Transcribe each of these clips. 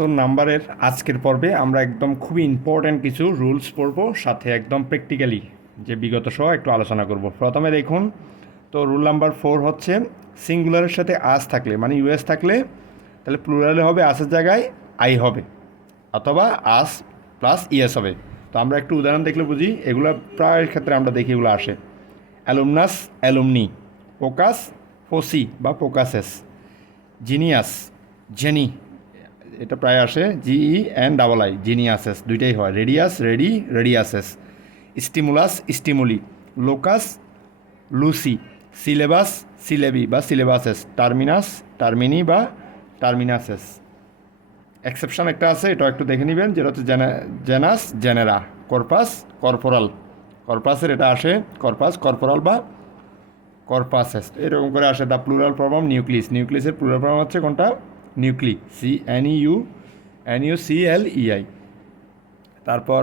So নাম্বারের আজকের পর্বে আমরা একদম খুবই ইম্পর্ট্যান্ট কিছু রুলস পড়ব, সাথে একদম প্র্যাকটিক্যালি যে বিগত সহ একটু আলোচনা করব। প্রথমে দেখুন, তো রুল নাম্বার 4 হচ্ছে সিঙ্গুলারের সাথে আস থাকলে, মানে ইউএস থাকলে, তাহলে প্লুরালে হবে আসের জায়গায় আই হবে, অথবা আস প্লাস ইএস হবে। তো আমরা একটু উদাহরণ দেখলে বুঝি, এগুলো প্রায় ক্ষেত্রে আমরা দেখি এগুলো আসে। অ্যালুমনাস, অ্যালুমনি, পোকাস, ফোসি বা পোকাসেস, জিনিয়াস, জেনি, এটা প্রায় আসে জিই অ্যান্ড ডাবল আই, জিনিয়াসেস দুইটাই হয়। Radius, radii, radiuses, stimulus, stimuli, locus, loci, syllabus, syllabi বা সিলেবাসেস, টার্মিনাস, টার্মিনি বা টার্মিনাসেস। এক্সেপশন একটা আছে, এটা একটু দেখে নেবেন, যেটা হচ্ছে জেনাস, জেনেরা, কর্পাস, কর্পোরাল। কর্পাসের এটা আসে কর্পাস, কর্পোরাল বা কর্পাসেস, এরকম করে আসে। দ্য প্লুরাল ফর্ম নিউক্লিয়াস, নিউক্লিয়াসের প্লুরাল ফর্ম হচ্ছে কোনটা? Nuclei, CNEUCLEI। তারপর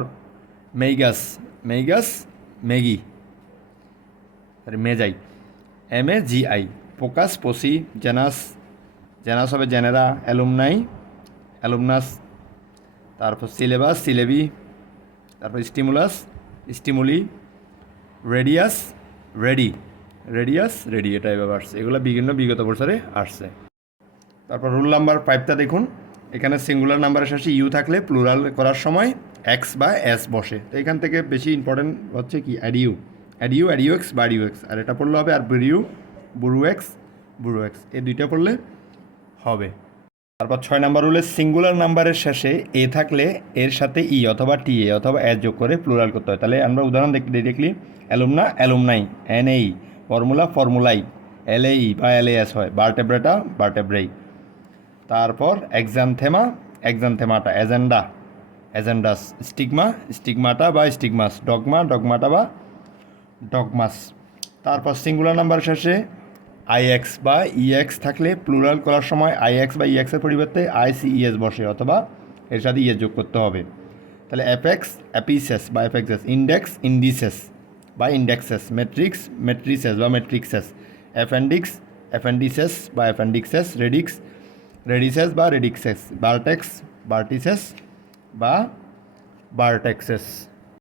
magus, magus, magi, magi, MAGI, focus, foci, genus, genus হবে জেনেরা, অ্যালুমনাই, অ্যালুমনাস, তারপর সিলেবাস, সিলেবি, তারপর stimulus, stimuli, radius, radii, radius, radii, এটা এভাবে আসছে। এগুলো বিভিন্ন বিগত বছরে আসছে। তারপর রুল নাম্বার 5টা দেখুন, এখানে সিঙ্গুলার নাম্বারের শেষে ইউ থাকলে প্লুরাল করার সময় এক্স বা এস বসে। তো এখান থেকে বেশি ইম্পর্টেন্ট হচ্ছে কি অ্যাডিউ, অ্যাডিউ, অ্যাডিউ এক্স বা অ্যাডিউ এক্স, আর এটা পড়লে হবে আর বুড়িউ, বুড়ু এক্স, বুড়ু এক্স, এই দুইটা পড়লে হবে। তারপর 6 নাম্বার রুলে সিঙ্গুলার নাম্বারের শেষে এ থাকলে এর সাথে ই অথবা টি এ অথবা এস যোগ করে প্লুরাল করতে হয়। তাহলে আমরা উদাহরণ দেখলি, অ্যালুমনা, অ্যালুমনাই, NAE, ফর্মুলা, ফর্মুলাই, LAE বা LAS হয়, বার্টেব্রেটা, বার্টেব্রেই। তারপর এক্সানথেমা, এক্সানথেমাটা, এজেন্ডা, এজেন্ডাস, স্টিগমা, স্টিগমাটা বা স্টিগমাস, ডগমা, ডগমাটা বা ডগমাস। তারপর সিঙ্গুলার নাম্বার শেষে IX বা EX থাকলে প্লুরাল করার সময় IX বা EXের পরিবর্তে ICES বসে, অথবা এর সাথে ইএস যোগ করতে হবে। তাহলে অ্যাপেক্স, অ্যাপিসেস বা অ্যাপেক্সেস, ইন্ডেক্স, ইন্ডিসেস বা ইন্ডেক্সেস, ম্যাট্রিক্স, ম্যাট্রিসেস বা ম্যাট্রিক্সেস, অ্যাপেন্ডিক্স, অ্যাপেন্ডিসেস বা অ্যাপেন্ডিক্সেস, রেডিক্স, রেডিসেস বা রেডিক্সেস, বার্টেক্স, বার্টিসেস বা বার্টেক্সেস।